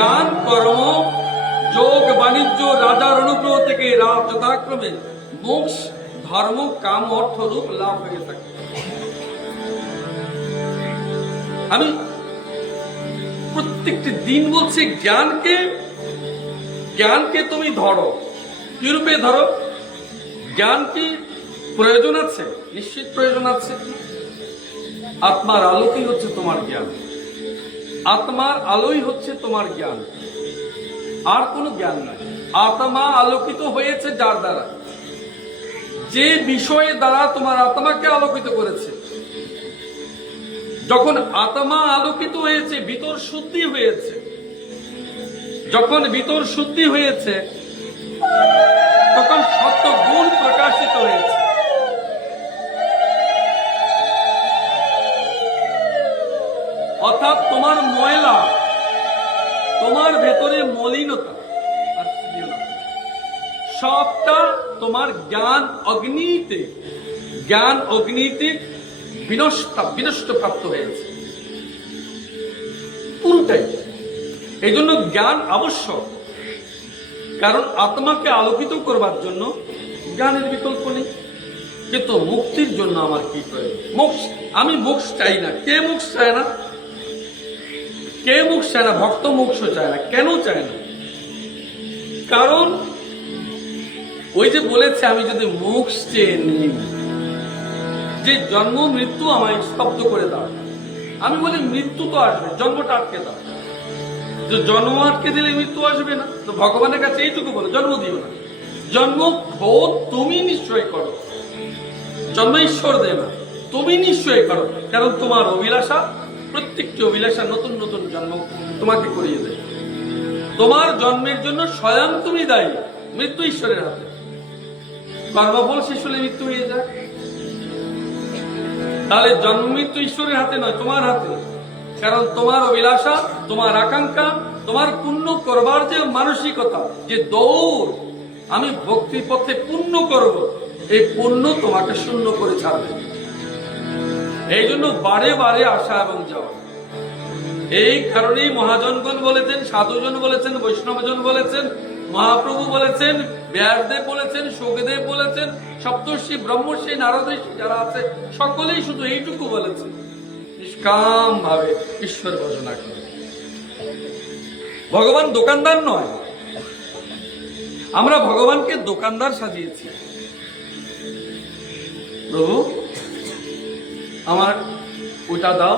জ্ঞান, কর্ম, যোগ, বাণিজ্য, রাজার অনুগ্রহ থেকে যথাক্রমে মোক্ষ, ধর্ম, কাম, অর্থ, রূপ লাভ হয়ে থাকে। আমি প্রত্যেকটি দিন বলছি জ্ঞানকে তুমি ধরো। কিরূপে ধরো? জ্ঞান কি প্রয়োজন আছে? নিশ্চিত প্রয়োজন আছে। আত্মার আলোকই হচ্ছে তোমার জ্ঞান। আত্মার আলোই হচ্ছে তোমার জ্ঞান, আর কোনো জ্ঞান নয়। আত্মা আলোকিত হয়েছে যার দ্বারা, যে বিষয়ের দ্বারা তোমার আত্মাকে আলোকিত করেছে। যখন আত্মা আলোকিত হয়েছে, ভিতর শুদ্ধি হয়েছে, যখন ভিতর শুদ্ধি হয়েছে, তখন সত্য গুণ প্রকাশিত হয়েছে। অর্থাৎ তোমার ময়লা, তোমার ভেতরে মলিনতা আর সবটা তোমার জ্ঞান অগ্নিতে বিনষ্ট প্রাপ্ত হয়েছে পুরোটাই। এই জন্য জ্ঞান আবশ্যক, কারণ আত্মাকে আলোকিত করবার জন্য জ্ঞানের বিকল্প নেই। কিন্তু মুক্তির জন্য আমার কি প্রয়োজন? মোক্ষ। আমি মোক্ষ চাই না। কে মোক্ষ চায় না? কে মোক্ষ চায় না? ভক্ত মোক্ষ চায় না। কেন চায় না? কারণ ওই যে বলেছে, আমি যদি মোক্ষ চেয়ে নিই, যে জন্ম মৃত্যু আমায় স্তব্ধ করে দাও। আমি বলি মৃত্যু তো আসবে, জন্মটা আটকে দাও। তো জন্ম আটকে দিলে মৃত্যু আসবে না। তো ভগবানের কাছে এইটুকু বলো, জন্ম দিও না। জন্ম বোধ তুমি নিশ্চয় করো, জন্ম ঈশ্বর দেয় না, তুমি নিশ্চয় করো। কারণ তোমার অভিলাষা, প্রত্যেকটি অভিলাষা নতুন নতুন জন্ম তোমাকে করিয়ে দেয়। তোমার জন্মের জন্য স্বয়ং তুমি দায়ী। মৃত্যু ঈশ্বরের হাতে। কর্মফল শেষ হলে মৃত্যু হয়ে যায়। তাহলে জন্ম মৃত্যু ঈশ্বরের হাতে নয়, তোমার হাতে। কারণ তোমার অভিলাষা, তোমার আকাঙ্ক্ষা, তোমার পুণ্য করবার যে মানসিকতা, যে দৌড়, আমি ভক্তির পথে পুণ্য করব, এই পুণ্য তোমাকে শূন্য করে ছাড়বে। এই জন্য বারে বারে আসা এবং যাওয়া। এই কারণেই মহাজনগণ বলেছেন, সাধুজন বলেছেন, বৈষ্ণবজন বলেছেন, মহাপ্রভু বলেছেন, ব্যাসদেব বলেছেন, সুখদেব বলেছেন, সপ্তর্ষি, ব্রহ্মর্ষি, নারদ ঋষি যারা আছে সকলেই শুধু এইটুকু বলেছে, নিষ্কাম ভাবে ঈশ্বর ভজনা করে। ভগবান দোকানদার নয়। আমরা ভগবানকে দোকানদার সাজিয়েছি। প্রভু আমার ওটা দাও,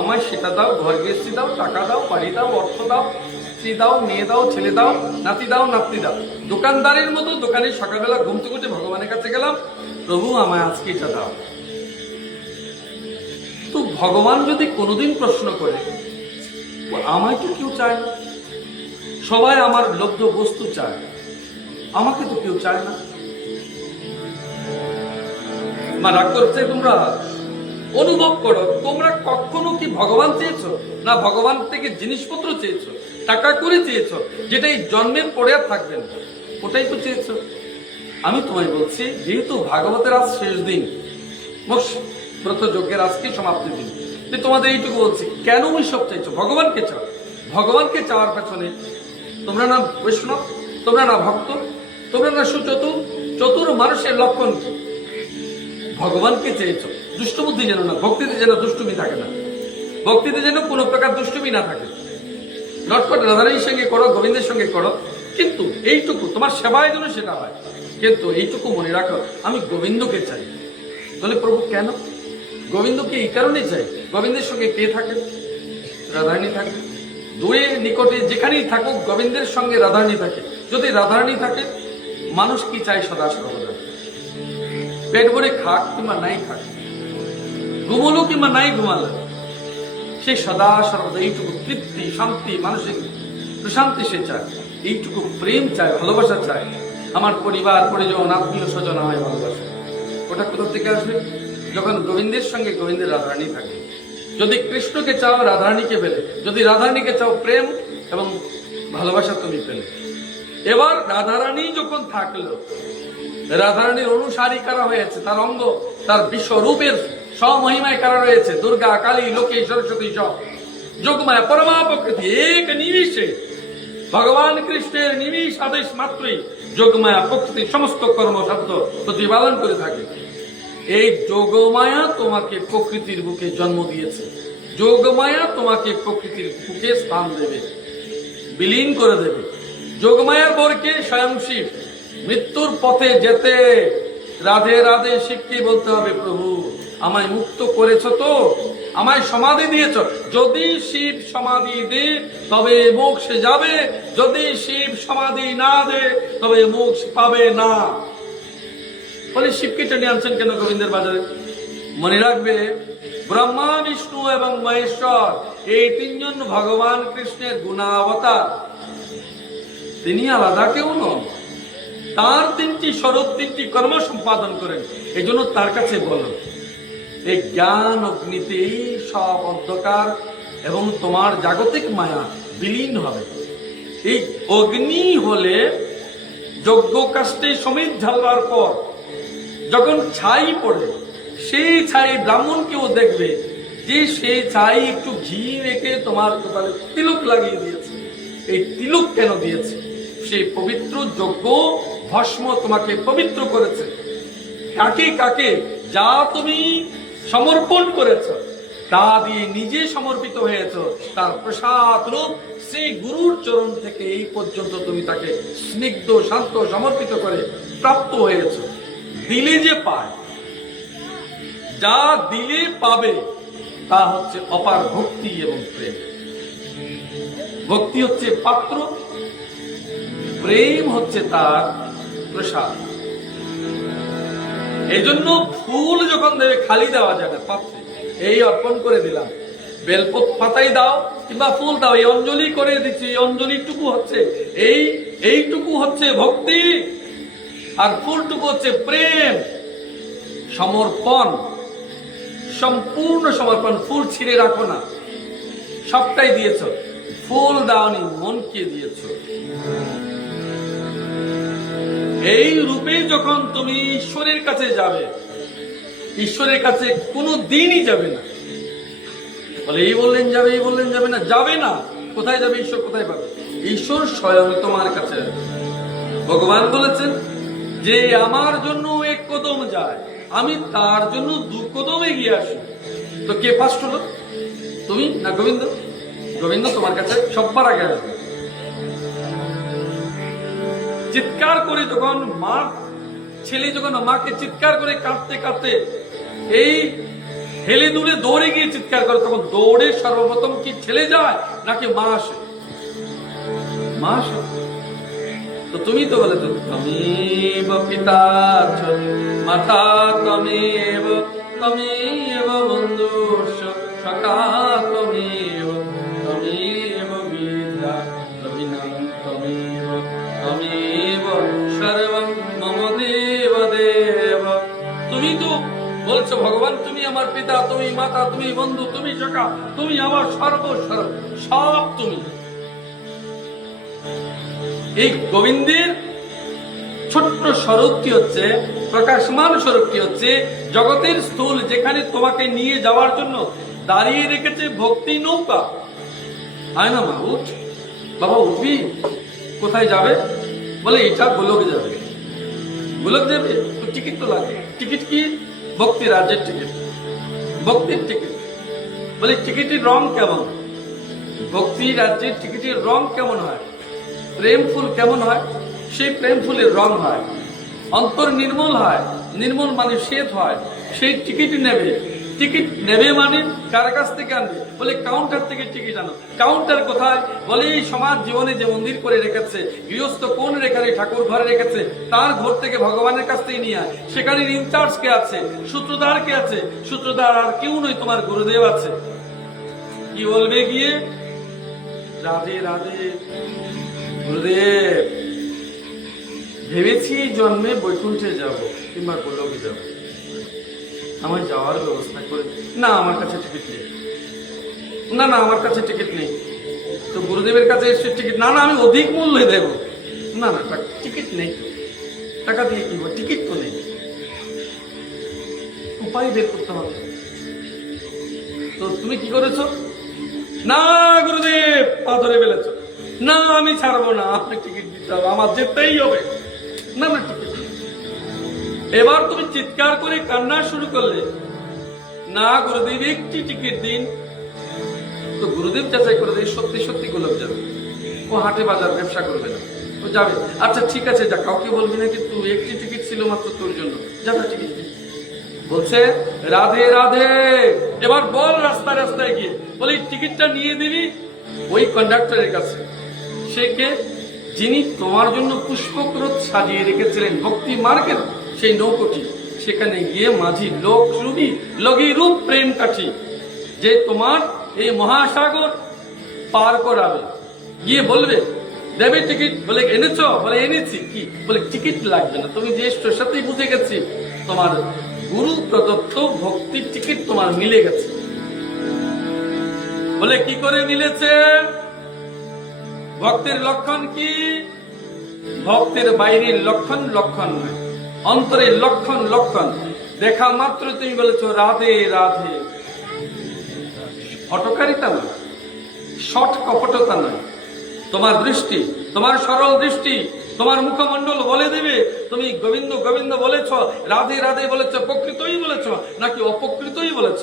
আমার সেটা দাও, ঘর গৃহস্থী দাও, টাকা দাও, বাড়ি দাও, অর্থ দাও, স্ত্রী দাও, মেয়ে দাও, ছেলে দাও, নাতি দাও, নাতনি দাও। দোকানদারের মতো দোকানে সকালবেলা ঘুম থেকে উঠে ভগবানের কাছে গেলাম, প্রভু আমায় আজকে এটা দাও। তো ভগবান যদি কোনোদিন প্রশ্ন করে, আমায় তো কেউ চায় না, সবাই আমার লব্ধ বস্তু চায়, আমাকে তো কেউ চায় না। মা রাগ করছে? তোমরা অনুভব করো, তোমরা কখনো কি ভগবান চেয়েছো? না ভগবান থেকে জিনিসপত্র চেয়েছো, টাকা করে চেয়েছো, যেটা এই জন্মের পরে আর থাকবে না, ওটাই তো চেয়েছো। আমি তোমায় বলছি, যেহেতু ভাগবতের আজ শেষ দিন, ব্রত যজ্ঞের আজকে সমাপ্তি দিন, তোমাদের এইটুকু বলছি, কেন ওই সব চাইছো? ভগবানকে চাও। ভগবানকে চাওয়ার পেছনে তোমরা না বৈষ্ণব, তোমরা না ভক্ত, তোমরা না চতুর মানুষের লক্ষণ কি? ভগবানকে চেয়েছো। দুষ্টবুদ্ধি যেন না, ভক্তিতে যেন দুষ্টুমি থাকে না, ভক্তিতে যেন কোনো প্রকার দুষ্টুমি না থাকে। নটকট রাধারানীর সঙ্গে করো, গোবিন্দের সঙ্গে করো, কিন্তু এইটুকু তোমার সেবায় যেন সেটা হয়। কিন্তু এইটুকু মনে রাখো, আমি গোবিন্দকে চাই। তাহলে প্রভু কেন? গোবিন্দকে এই কারণে চাই, গোবিন্দের সঙ্গে কে থাকে? রাধারানী থাকে। দূরে নিকটে যেখানেই থাকুক, গোবিন্দের সঙ্গে রাধারানী থাকে। যদি রাধারানী থাকে, মানুষ কি চায়? সদা সর্বদা পেট ভরে খাক কিংবা নাই খাক, ঘুমলো কিংবা নাই ঘুমালো, সে সদা সর্বদা এইটুকু তৃপ্তি, শান্তি, মানসিক প্রশান্তি সে চায়। এইটুকু প্রেম চায়, ভালোবাসা চায়। আমার পরিবার, পরিজন, আত্মীয় স্বজন আমায় ভালোবাসে। ওটা কোথা থেকে আসবে? যখন গোবিন্দের সঙ্গে গোবিন্দের রাধারানী থাকে। যদি কৃষ্ণকে চাও, রাধারানীকে পেলে। যদি রাধারানীকে চাও, প্রেম এবং ভালোবাসা তুমি পেলে। এবার রাধারানী যখন থাকলো, রাধারানীর অনুসারী কারা হয়েছে? তার অঙ্গ, তার বিশ্বরূপের স্বমহিমায় কারা রয়েছে? দুর্গা, কালী, লক্ষ্মী, সরস্বতী, সব যোগমায়া, পরমা প্রকৃতি, এক নিমিষে ভগবান কৃষ্ণের নিমিষ আদেশ মাত্রই যোগমায়া প্রকৃতির সমস্ত কর্মসাধ্য প্রতিপালন করে থাকে। এই যোগমায়া তোমাকে প্রকৃতির বুকে জন্ম দিয়েছে, যোগমায়া তোমাকে প্রকৃতির বুকে স্থান দেবে, বিলীন করে দেবে। যোগমায়ার বরকে স্বয়ং শিব। মৃত্যুর পথে যেতে রাধে রাধে শিবকে বলতে হবে, প্রভু আমায় মুক্ত করেছ তো, আমায় সমাধি দিয়েছ। যদি শিব সমাধি দে তবে মোক্ষে যাবে, যদি শিব সমাধি না দে তবে মোক্ষ পাবে না। বলে শিবকে টেনে আনছেন কেন গোবিন্দের বাজারে? মনে রাখবে, ব্রহ্মা, বিষ্ণু এবং মহেশ্বর এই তিনজন ভগবান কৃষ্ণের গুণাবতার। তিনি আলাদা কেউ নন, তার তিনটি স্বরূপ, তিনটি কর্ম সম্পাদন করেন। এই জন্য তার কাছে বলো, এই জ্ঞান অগ্নিতেই সব অন্ধকার এবং তোমার জাগতিক মায়া বিলীন হবে। এই অগ্নি হলে যজ্ঞ কাষ্ঠে সমিত ঢালবার পর যখন ছাই পড়ে, সেই ছাই ব্রাহ্মণকেও দেখবে যে সেই ছাই একটু ঘি রেখে তোমার কপালে তিলক লাগিয়ে দিয়েছে। এই তিলক কেন দিয়েছে? সেই পবিত্র যজ্ঞ ভস্ম তোমাকে পবিত্র করেছে। কাকে কাকে যা তুমি সমর্পণ করেছ, তা দিয়ে নিজে সমর্পিত হয়েছ, তার প্রসাদ রূপ শ্রী গুরুর চরণ থেকে এই পর্যন্ত তুমি তাকে স্নিগ্ধ শান্ত সমর্পিত করে প্রাপ্ত হয়েছ। দিলে যে পায়, যা দিলে পাবে, তা হচ্ছে অপার ভক্তি এবং প্রেম। ভক্তি হচ্ছে পাত্র, প্রেম হচ্ছে তার প্রসাদ। এই জন্য ফুল যখন দেবে খালি দেওয়া যায় না, পাত্রে এই অর্পণ করে দিলাম, বেলপত পাতাই দাও কিংবা ফুল দাও, এই অঞ্জলি করে দিচ্ছি, এই অঞ্জলিটুকু হচ্ছে এইটুকু হচ্ছে ভক্তি, আর ফুলটুকু হচ্ছে প্রেম, সমর্পণ, সম্পূর্ণ সমর্পণ। ফুল ছিঁড়ে রাখো না, সবটাই দিয়েছ। ফুল দাওনি, মনকে দিয়েছ। এই রূপে যখন তুমি ঈশ্বরের কাছে যাবে, ঈশ্বরের কাছে কোনো দিনই যাবে না। বলে এই বললেন যাবে, এই বললেন যাবে না, যাবে না। কোথায় যাবে ঈশ্বর? কোথায় পাবে? ঈশ্বর স্বয়ং তোমার কাছে। ভগবান বলেছেন যে আমার জন্য এক কদম যায়, আমি তার জন্য 2 কদম এগিয়ে আসি। তো কে ফার্স্ট হলো? তুমি না গোবিন্দ? গোবিন্দ তোমার কাছে সবার আগে আসবে। চিৎকার করে যখন মা, ছেলে যখন মাকে চিৎকার করে কাঁদতে কাঁদতে এই হেলে দুলে দৌড়ে গিয়ে চিৎকার করে, তখন দৌড়ে সর্বপ্রথম কি ছেলে যায় নাকি মা আসে? মা আসে। তো তুমি তো বলে, তমেব পিতা মাতা, তমেব তমেব বন্ধু সখা, তমেব তমেব বিদ্যা তমিনাং, তমেব তমেব সর্বং মম দেব দেব। তুমি তো বলছো ভগবান, তুমি আমার পিতা, তুমি মাতা, তুমি বন্ধু, তুমি সখা, তুমি আমার সর্বস্বরূপ, সব তুমি। এই গোবিন্দের ছোট্ট স্বরূপটি হচ্ছে, প্রকাশমান স্বরূপটি হচ্ছে জগতের স্থূল, যেখানে তোমাকে নিয়ে যাওয়ার জন্য দাঁড়িয়ে রেখেছে ভক্তি নৌকা। আয় না মা, উঠ বাবা, উঠবি। কোথায় যাবে? বলে এটা গোলকে যাবে। গোলক যাবে তো টিকিট তো লাগে। টিকিট কি? ভক্তি রাজ্যের টিকিট, ভক্তির টিকিট। বলে টিকিটের রং কেমন? ভক্তি রাজ্যের টিকিটের রং কেমন হয়? প্রেম ফুল কেমন হয়? সেই প্রেম ফুলের রং হয়, অন্তর নির্মল হয়। নির্মল মানে শ্বেত হয়। সেই টিকিট নেবে। টিকিট নেবে মানে কার কাছ থেকে আনবে? বলে কাউন্টার থেকে টিকিট আনো। কাউন্টার কোথায়? বলে এই সমাজ জীবনে যে মন্দির করে রেখেছে, গৃহস্থ কোন রেখারে ঠাকুর ঘরে রেখেছে, তার ঘর থেকে ভগবানের কাছ থেকে নিয়ে আয়। সেখানে ইনচার্জ কে আছে? সূত্রধার কে আছে? সূত্রধার আর কেউ নয়, তোমার গুরুদেব আছে। কি বলবে গিয়ে? রাধে রাধে গুরুদেব, ভেবেছি জন্মে বৈকুণ্ঠে যাব কিংবা গোলকে যাব, আমার যাওয়ার ব্যবস্থা করে। না আমার কাছে টিকিট নেই, না না আমার কাছে টিকিট নেই। তো গুরুদেবের কাছে এসে টিকিট, না না আমি অধিক মূল্যে দেব, না না টিকিট নেই। টাকা দিয়ে কি? টিকিট তো নেই। উপায় বের করতে হবে। তো তুমি কি করেছো? না গুরুদেব, পা ধরে ফেলেছ। না আমি ছাড়বো না, আপনি টিকিট দিতে হবে, আমার যেতেই হবে, না না টিকিট। এবার তুমি চিৎকার করে কান্না শুরু করলে, না গুরুদেব একটি টিকিট দিন। তো গুরুদেব যাচাই করে দেয় সত্যি সত্যি গোলাপ যাবে, ও হাটে বাজার ব্যবসা করবে না, ও যাবে। আচ্ছা ঠিক আছে যা, কাউকে বলবি না, কিন্তু একটি টিকিট ছিল মাত্র তোর জন্য, যাবে টিকিট। বলছে রাধে রাধে। এবার বল রাস্তায় রাস্তায় গিয়ে বলে টিকিটটা নিয়ে দিবি ওই কন্ডাক্টরের কাছে। সে কে? যিনি তোমার জন্য পুষ্পক্রত সাজিয়ে রেখেছিলেন ভক্তি মার্গের সেই নৌকোটি। সেখানে গিয়ে মাঝি লোক রূপী লগি রূপ প্রেম কাঠি, যে তোমার এই মহাসাগর পার করাবে, গিয়ে বলবে দেবে টিকিট। বলে এনেছো? বলে এনেছি। কি? বলে টিকিট লাগবে না, তুমি যে সাথেই বুঝে গেছি তোমার গুরু প্রদত্ত ভক্তির টিকিট তোমার মিলে গেছে। বলে কি করে মিলেছে? ভক্তের লক্ষণ কি? ভক্তের বাইরের লক্ষণ লক্ষণ নয়, অন্তরের লক্ষণ লক্ষণ। দেখা মাত্র তুমি বলেছো রাধে রাধে, হটকারিতা নয়, শট কপটতা নয়, তোমার দৃষ্টি, তোমার সরল দৃষ্টি, তোমার মুখমণ্ডল বলে দেবে তুমি গোবিন্দ গোবিন্দ বলেছ, রাধে রাধে বলেছ, প্রকৃতই বলেছ নাকি অপকৃতই বলেছ।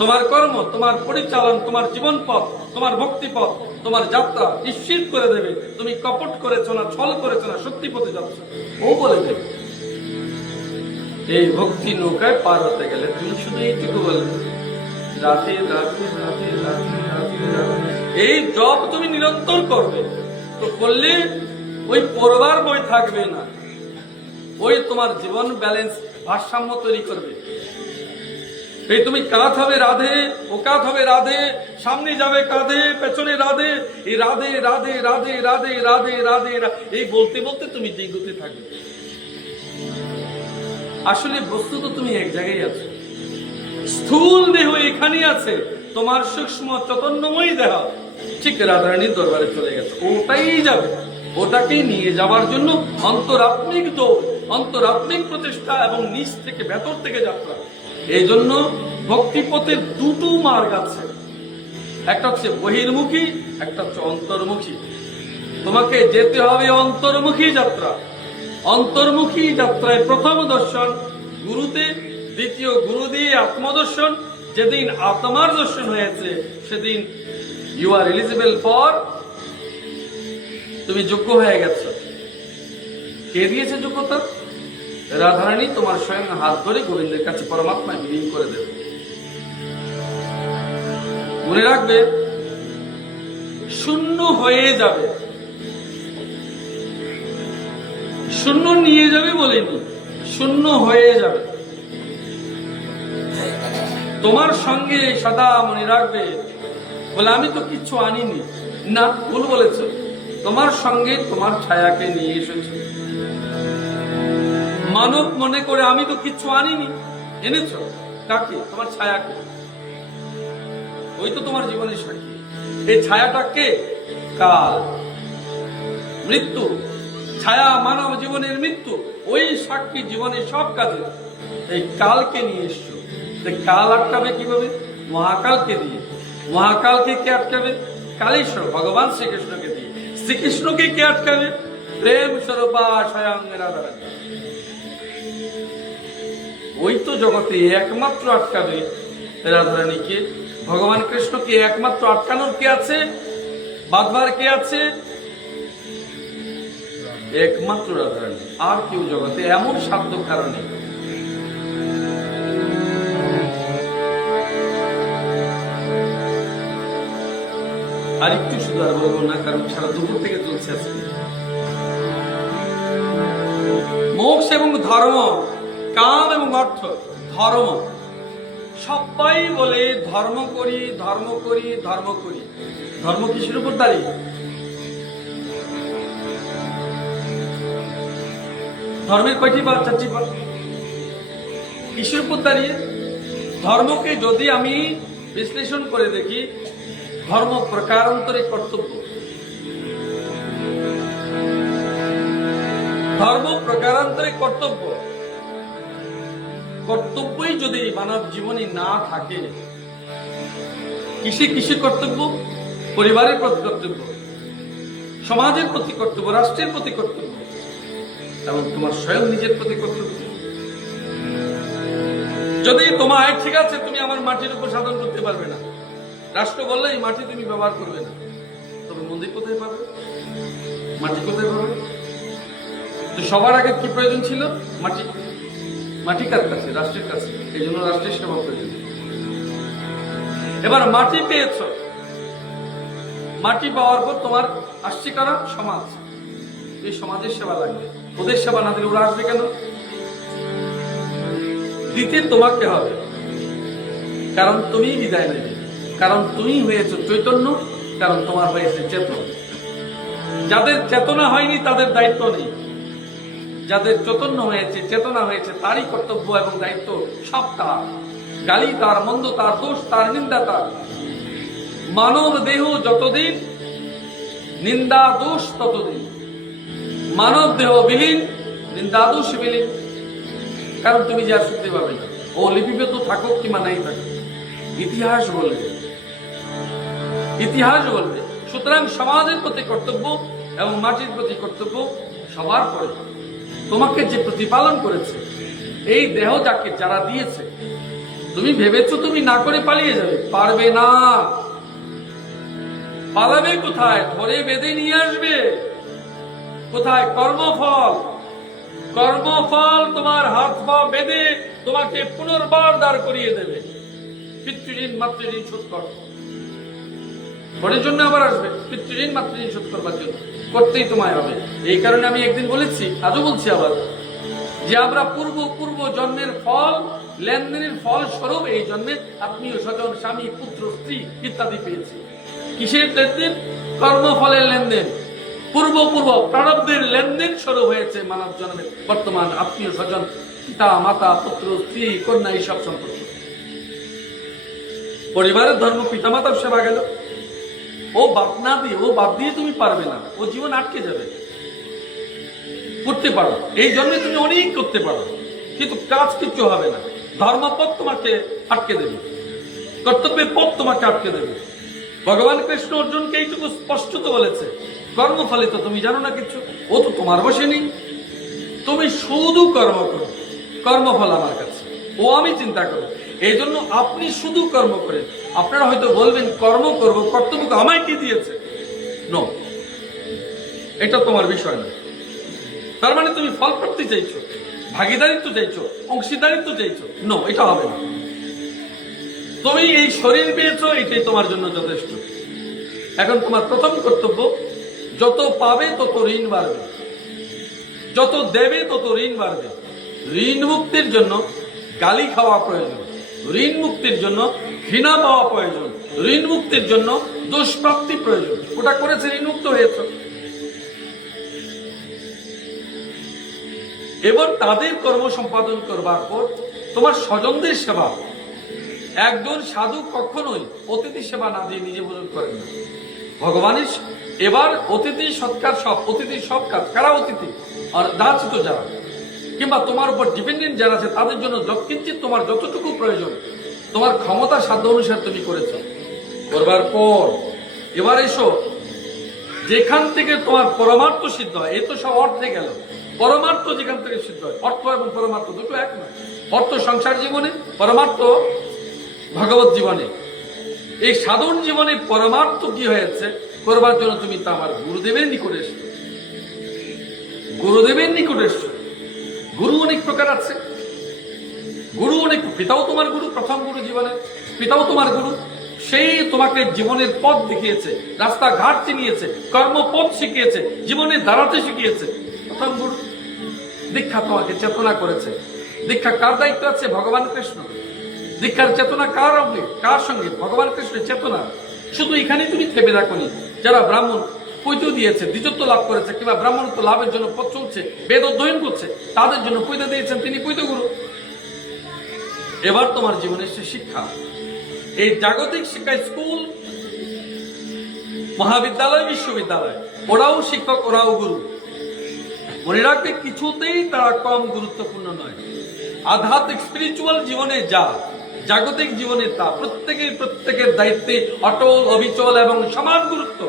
তোমার কর্ম, তোমার পরিচালন, তোমার জীবন পথ, তোমার ভক্তি পথ, তোমার যাত্রা নিশ্চিত করে দেবে তুমি কপট করেছ না, ছল করেছ না, সত্যি পথে যাচ্ছ, ও বলে দেবে। এই ভক্তি নৌকায় পার হতে গেলে তুমি শুধু এইটুকু বলবে রাধে রাধে রাধে রাধে রাধে রাধে। এই জপ তুমি নিরন্তর করবে, তো করলে ওই পড়বার বই থাকবে না, ওই তোমার জীবন ব্যালেন্স ভারসাম্য তৈরি করবে। এই তুমি কাঁধ হবে রাধে, ও কাঁধ হবে রাধে, সামনে যাবে কাঁধে, পেছনে রাধে, এই রাধে রাধে রাধে রাধে রাধে রাধে এই বলতে বলতে তুমি যেগুতে থাকবে। আসলে বস্তু তো তুমি এক জায়গায় আছো, স্থূল দেহ এখানে আছে, তোমার সূক্ষ্ম চৈতন্যময় দেহ ঠিক রাধারানীর দরবারে চলে গেছে, ওটাই যাবে। ওটাকে নিয়ে যাওয়ার জন্য অন্তরাত্মিক দৌড়, অন্তরাত্মিক প্রচেষ্টা এবং নিচ থেকে ভেতর থেকে যাত্রা। এই জন্য ভক্তিপথের দুটো মার্গ আছে, একটা হচ্ছে বহির্মুখী, একটা হচ্ছে অন্তর্মুখী। তোমাকে যেতে হবে অন্তর্মুখী যাত্রা। অন্তর্মুখী যাত্রায় প্রথম দর্শন গুরুতে, দ্বিতীয় গুরু দিয়ে আত্মদর্শন। যেদিন আত্মার দর্শন হয়েছে সেদিন ইউ আর এলিজিবল ফর, তুমি যোগ্য হয়ে গেছো। কে দিয়েছে যোগ্যতা? রাধারানী তোমার স্বয়ং হাত ধরে গোবিন্দের কাছে পরমাত্মায় বিলীন করে দেবে। মনে রাখবে শূন্য হয়ে যাবে, শূন্য নিয়ে যাবে বলেনি, শূন্য হয়ে যাবে। তোমার সঙ্গে সদা মনে রাখবে, বলে আমি তো কিচ্ছু আনিনি, না ভুল বলেছ, তোমার সঙ্গে তোমার ছায়াকে নিয়ে এসেছ। মানব মনে করে আমি তো কিচ্ছু আনিনি, এনেছ কাকে? তোমার ছায়াকে, ওই তো তোমার জীবনের সাক্ষী। এই ছায়াটা কে? কাল, মৃত্যু। ছায়া মানব জীবনের মৃত্যু, ওই সাক্ষী জীবনের সব কাজে। এই কালকে নিয়ে এসছো। কাল আটকাবে কিভাবে? মহাকালকে দিয়ে। মহাকালকে কে আটকাবে? কালেশ্বর ভগবান শ্রীকৃষ্ণকে দিয়ে। শ্রীকৃষ্ণকে কে আটকাবে? প্রেম স্বরূপা স্বয়ং রাধারানী। ওই তো জগতে একমাত্র আটকাবে রাধারানীকে। ভগবান কৃষ্ণকে একমাত্র আটকানোর কে আছে? বাঁধবার কে আছে? একমাত্র রাধারানী, আর কেউ জগতে এমন সাধ্য কারণে। আর একটু শুধু আর বলবো না, কারণ সারা দুপুর থেকে চলছে আজকে। মোক্ষ এবং ধর্ম, কাম এবং অর্থ, ধর্ম। সবাই বলে ধর্ম করি ধর্ম করি ধর্ম করি। ধর্ম কিসের উপর দাঁড়িয়ে? ধর্মের কয়টি বা চারটি পদ? কিসের উপর দাঁড়িয়ে? ধর্মকে যদি আমি বিশ্লেষণ করে দেখি, ধর্ম প্রকারান্তরে কর্তব্য। ধর্ম প্রকারান্তরে কর্তব্য। কর্তব্যই যদি মানব জীবনে না থাকে, কিসে কিসে কর্তব্য? পরিবারের প্রতি কর্তব্য, সমাজের প্রতি কর্তব্য, রাষ্ট্রের প্রতি কর্তব্য, এবং তোমার স্বয়ং নিজের প্রতি কর্তব্য। যদি তোমার ঠিক আছে তুমি আমার মাটির উপর সাধন করতে পারবে না, রাষ্ট্র বললে এই মাটি তুমি ব্যবহার করবে না, তবে মন্দির কোথায় পাবে, মাটি কোথায় পাবে? তো সবার আগে কি প্রয়োজন ছিল? মাটি। মাটি কার কাছে? রাষ্ট্রের কাছে। এই জন্য রাষ্ট্রের সেবা প্রয়োজন। এবার মাটি পেয়েছ, মাটি পাওয়ার পর তোমার আসছে কারা? সমাজ। এই সমাজের সেবা লাগবে, ওদের সেবা না দিলে ওরা আসবে কেন? দিতে তোমাকে হবে, কারণ তুমি বিদায় নেবে, কারণ তুমি হয়েছ চৈতন্য, কারণ তোমার হয়েছে চেতনা। যাদের চেতনা হয়নি তাদের দায়িত্ব নেই, যাদের চৈতন্য হয়েছে, চেতনা হয়েছে, তারই কর্তব্য এবং দায়িত্ব সব তার। গালি তার, মন্দ তার, দোষ তার, নিন্দা তার। মানব দেহ যতদিন, নিন্দা দোষ ততদিন। মানব দেহ বিলীন, নিন্দা দোষ বিলীন, কারণ তুমি যা শুনতে পাবে না। ও লিপিবদ্ধ থাকুক কিংবা নাই থাকুক, ইতিহাস বলবে, ইতিহাস বলবে। সুতরাং সমাজের প্রতি কর্তব্য এবং মাটির প্রতি কর্তব্য সবার পরে। তোমাকে যে প্রতিপালন করেছে, এই দেহ যাকে যারা দিয়েছে, তুমি ভেবেছো তুমি না করে পালিয়ে যাবে, পারবে না। পালাবে কোথায়? ধরে বেঁধে নিয়ে আসবে। কোথায়? কর্মফল। কর্মফল তোমার হাত পা বেঁধে তোমাকে পুনর্বার দাঁড় করিয়ে দেবে। পিতৃঋণ মাতৃঋণ শোধ কর, পরের জন্য আবার আসবে। পিতৃঋণ মাতৃঋণ শোধ করবার জন্য করতেই তোমায় হবে। এই কারণে আমি একদিন বলেছি, আজও বলছি আবার, যে আমরা পূর্ব জন্মের ফল, লেনদেনের ফল স্বরূপ এই জন্মে আত্মীয় স্বজন, স্বামী, পুত্র, স্ত্রী ইত্যাদি পেয়েছি। কিসের লেনদেন? কর্মফলের লেনদেন। পূর্ব প্রারব্ধের লেনদেন স্বরূপ হয়েছে মানব জন্মের বর্তমান আত্মীয় স্বজন, পিতা মাতা, পুত্র, স্ত্রী, কন্যা, এইসব সম্পর্ক। পরিবারের ধর্ম, পিতা মাতার সেবা গেল। ও বাদ দিয়ে তুমি পারবে না, ও জীবন আটকে যাবে। করতে পারো, এই জন্যে তুমি অনেক করতে পারো, কিন্তু কাজ কিচ্ছু হবে না। ধর্মপথ তোমাকে আটকে দেবে, কর্তব্যের পথ তোমাকে আটকে দেবে। ভগবান কৃষ্ণ অর্জুনকে এইটুকু স্পষ্টত বলেছে, কর্মফলিত তুমি জানো না কিছু, ও তো তোমার বসে নেই। তুমি শুধু কর্ম করো, কর্মফল আমার কাছে, ও আমি চিন্তা করো। এই জন্য আপনি শুধু কর্ম করেন। আপনারা হয়তো বলবেন কর্ম করবো, কর্তব্য আমায় কি দিয়েছে? নো, এটা তোমার বিষয় না। তার মানে তুমি ফল প্রাপ্তি চাইছো, ভাগিদারিত্ব চাইছো, অংশীদারিত্ব চাইছো। নো, এটা হবে না। তুমি এই শরীর পেয়েছো, এটাই তোমার জন্য যথেষ্ট। এখন তোমার প্রথম কর্তব্য, যত পাবে তত ঋণ বাড়বে, যত দেবে তত ঋণ বাড়বে। ঋণ মুক্তির জন্য গালি খাওয়া প্রয়োজন, ঋণ মুক্তির জন্য ঘৃণা পাওয়া প্রয়োজন, ঋণ মুক্তির জন্য দুষ্প্রাপ্তি প্রয়োজন। ওটা করেছে, ঋণ মুক্ত হয়েছে। এবার তাদের কর্ম সম্পাদন করবার পর তোমার স্বজনদের সেবা। একজন সাধু কখনোই অতিথি সেবা না দিয়ে নিজে ভোজন করেন না। ভগবানের এবার অতিথি সৎকার, সব অতিথি সব কাজ। কারা অতিথি? আর দাচিত যারা, কিংবা তোমার উপর ডিপেন্ডেন্ট যারা আছে, তাদের জন্য যৎকিঞ্চিত তোমার যতটুকু প্রয়োজন তোমার ক্ষমতা সাধ্য অনুসারে তুমি করেছো। করবার পর এবার এসো, যেখান থেকে তোমার পরমার্থ সিদ্ধ হয়। এ তো সব অর্থে গেল। পরমার্থ যেখান থেকে সিদ্ধ হয়, অর্থ এবং পরমার্থ দুটো এক নয়। অর্থ সংসার জীবনে, পরমার্থ ভগবত জীবনে। এই সাধারণ জীবনে পরমার্থ কি হয়েছে করবার জন্য তুমি তা আমার গুরুদেবের নিকটে এসছো। গুরুদেবের নিকটে এসছো। গুরু অনেক প্রকার আছে, গুরু অনেক। পিতাও তোমার গুরু, প্রথম গুরু জীবনে পিতাও তোমার গুরু। সেই তোমাকে জীবনের পথ দেখিয়েছে, রাস্তাঘাট চিনিয়েছে, কর্মপথ শিখিয়েছে, জীবনে দাঁড়াতে শিখিয়েছে। প্রথম গুরু। দীক্ষা তোমাকে চেতনা করেছে। দীক্ষা কার দায়িত্ব আছে? ভগবান কৃষ্ণ। দীক্ষার চেতনা কার সঙ্গে? ভগবান কৃষ্ণের চেতনা। শুধু এখানেই তুমি থেমে রাখনি। যারা ব্রাহ্মণ পৈতে দিয়েছে, দ্বিজত্ব লাভ করেছে, কিংবা ব্রাহ্মণত্ব লাভের জন্য পথ চলছে, বেদ অধ্যয়ন করছে, তাদের জন্য পৈতে দিয়েছেন তিনি পৈতে গুরু। এবার তোমার জীবনের সে শিক্ষা, এই জাগতিক শিক্ষা, স্কুল, মহাবিদ্যালয়, বিশ্ববিদ্যালয়, ওরাও শিক্ষক, ওরাও গুরু। মনে রাখবে, কিছুতেই তারা কম গুরুত্বপূর্ণ নয়। আধ্যাত্মিক স্পিরিচুয়াল জীবনে যা জাগতিক জীবনে তা প্রত্যেকের দায়িত্বে অটল, অবিচল এবং সমান গুরুত্ব।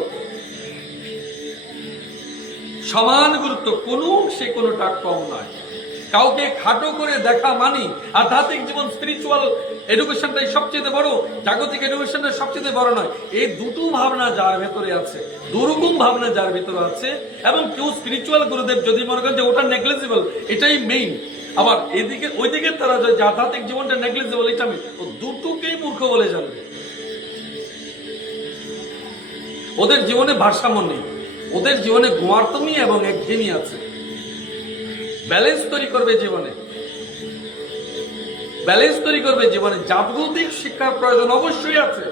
কোনো সে কোনোটা কম নয়। কাউকে খাটো করে দেখা মানি আধ্যাত্মিক জীবন, স্পিরিচুয়াল এডুকেশনটাই সবচেয়ে বড়, জাগতিক এডুকেশনটা সবচেয়ে বড় নয়। এই দুটো ভাবনা যার ভেতরে আছে, দুরকম ভাবনা যার ভেতরে আছে, এবং কেউ স্পিরিচুয়াল গুরুদেব যদি মনে করেন যে ওটা নেগলেজিবল, এটাই মেইন, আবার এদিকে ওইদিকে তারা যে আধ্যাত্মিক জীবনটা নেগলেজিবল, এটা মেইন, ও দুটোকেই মূর্খ বলে জানবে। ওদের জীবনে ভারসাম্য নেই, ওদের জীবনে গোয়ার্তমি এবং একঘেয়েমি আছে। ব্যালেন্স তৈরি করবে জীবনে, ব্যালেন্স তৈরি করবে জীবনে। জাগতিক শিক্ষার প্রয়োজন অবশ্যই আছে,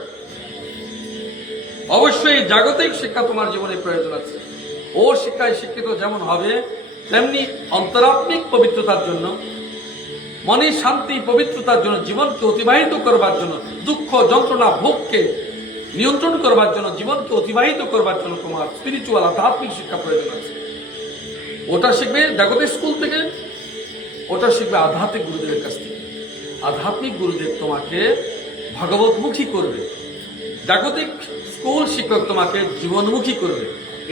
অবশ্যই জাগতিক শিক্ষা তোমার জীবনে প্রয়োজন আছে। ও শিক্ষায় শিক্ষিত যেমন হবে, তেমনি অন্তরাত্মিক পবিত্রতার জন্য, মনের শান্তি পবিত্রতার জন্য, জীবনকে অতিবাহিত করবার জন্য, দুঃখ যন্ত্রণা ভোগকে নিয়ন্ত্রণ করবার জন্য, জীবনকে অতিবাহিত করবার জন্য তোমার স্পিরিচুয়াল আধ্যাত্মিক শিক্ষা প্রয়োজন আছে। ওটা শিখবে জাগতিক স্কুল থেকে, ওটা শিখবে আধ্যাত্মিক গুরুদেবের কাছ থেকে। আধ্যাত্মিক গুরুদেব তোমাকে ভগবতমুখী করবে, জাগতিক স্কুল শিক্ষক তোমাকে জীবনমুখী করবে।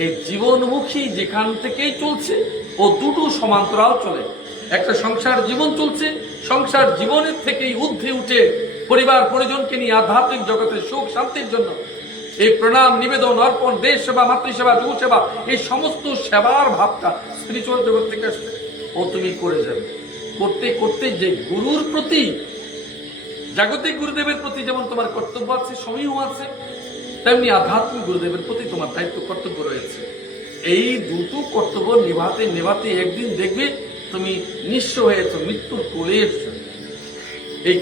এই জীবনমুখী যেখান থেকেই চলছে, ও দুটো সমান্তরাল চলে। একটা সংসার জীবন চলছে, সংসার জীবনের থেকেই ঊর্ধ্বে উঠে পরিবার পরিজনকে নিয়ে আধ্যাত্মিক জগতের সুখ শান্তির জন্য এই প্রণাম, নিবেদন, অর্পণ, দেশ সেবা, মাতৃসেবা, যুব সেবা, এই সমস্ত সেবার ভাবটা স্পিরিচুয়াল জগৎ থেকে আসছে। ও তুমি করে যাবে, করতে করতে যে গুরুর প্রতি, জাগতিক গুরুদেবের প্রতি যেমন তোমার কর্তব্য আছে, সমীহ আছে, তেমনি আধ্যাত্মিক গুরুদেবের প্রতি তোমার দায়িত্ব, কর্তব্য রয়েছে। এই দুটো কর্তব্য নিভাতে নিভাতে একদিন দেখবে তুমি নিঃস্ব হয়েছ, মৃত্যুর কোলে এসছো। এই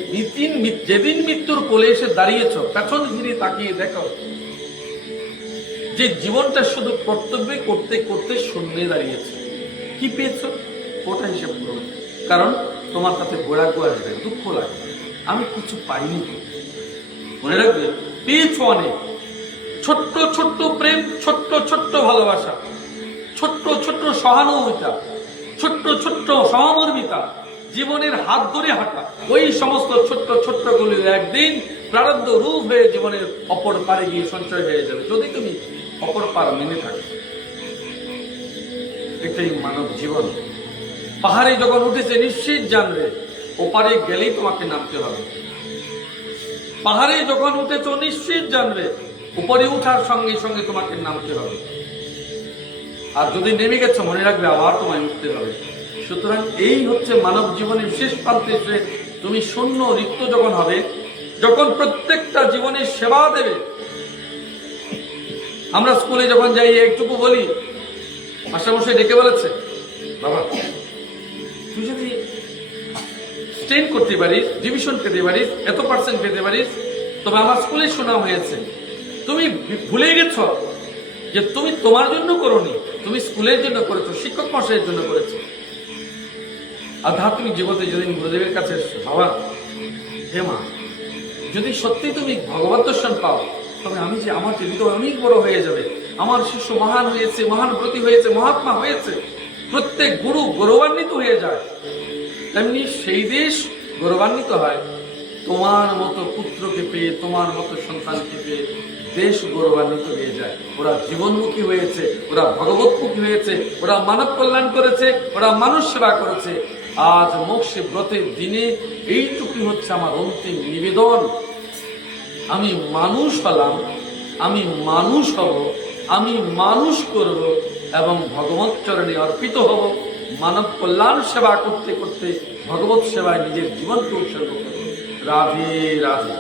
যেদিন মৃত্যুর কোলে এসে দাঁড়িয়েছ, পেছন ফিরে তাকিয়ে দেখো যে জীবনটা শুধু কর্তব্য করতে করতে শূন্যে দাঁড়িয়েছে। কি পেয়েছ ওটা হিসেব করো, কারণ তোমার কাছে গোড়াগো আসবে, দুঃখ লাগবে, আমি কিছু পাইনি। মনে রাখবে পেয়েছ অনেক, ছোট্ট ছোট্ট প্রেম, ছোট্ট ছোট্ট ভালোবাসা, ছোট্ট ছোট্ট সহানুভূতিতা, ছোট্ট ছোট্ট সহমর্মিতা, জীবনের হাত ধরে হাঁটা, ওই সমস্ত ছোট্ট ছোট্ট গুলি একদিন প্রারব্ধ রূপ হয়ে জীবনের অপর পারে গিয়ে সঞ্চয় হয়ে যাবে, যদি তুমি অপর পার মেনে থাকো। এটাই মানব জীবন। পাহাড়ে যখন উঠেছে নিশ্চিত জানবে ওপারে গেলেই তোমাকে নামতে হবে। পাহাড়ে যখন উঠেছ নিশ্চিত জানবে উপরে উঠার সঙ্গে সঙ্গে তোমাকে নামতে হবে। আর যদি নেমে গেছো মনে রাখবে আবার তোমায় উঠতে হবে। সুতরাং এই হচ্ছে মানব জীবনের শেষ প্রান্তে এসে তুমি শূন্য রিক্ত যখন হবে, যখন প্রত্যেকটা জীবনের সেবা দেবে। আমরা স্কুলে যখন যাই একটুকু বলি, মাস্টারমশাই ডেকে বলেছে, বাবা তুই যদি স্টেন করতে পারিস, ডিভিশন পেতে পারিস, এত পার্সেন্ট পেতে পারিস, তবে আমার স্কুলে সুনাম হয়েছে। তুমি ভুলে গেছ যে তুমি তোমার জন্য করোনি, তুমি স্কুলের জন্য করেছো, শিক্ষক মশাইয়ের জন্য করেছো। আধ্যাত্মিক জীবনে যেদিন গুরুদেবের কাছে বাবা হে মা, যদি সত্যি তুমি ভগবত দর্শন পাও, তবে আমি যে আমার হৃদয় অনেক বড় হয়ে যাবে, আমার শিষ্য মহান হয়েছে, মহান প্রতি হয়েছে, মহাত্মা হয়েছে, প্রত্যেক গুরু গৌরবান্বিত হয়ে যায়। তেমনি সেই দেশ গৌরবান্বিত হয় তোমার মতো পুত্রকে পেয়ে, তোমার মতো সন্তানকে পেয়ে দেশ গৌরবান্বিত হয়ে যায়। ওরা জীবনমুখী হয়েছে, ওরা ভগবতমুখী হয়েছে, ওরা মানব কল্যাণ করেছে, ওরা মানুষ সেবা করেছে। আজ মোক্ষে ব্রতের দিনে এইটুকুই হচ্ছে আমার অন্তিম নিবেদন। আমি মানুষ হলাম, আমি মানুষ হব, আমি মানুষ করব এবং ভগবত চরণে অর্পিত হব। মানব কল্যাণ সেবা করতে করতে ভগবত সেবায় নিজের জীবনকে উৎসর্গ করব। রাধে রাধে।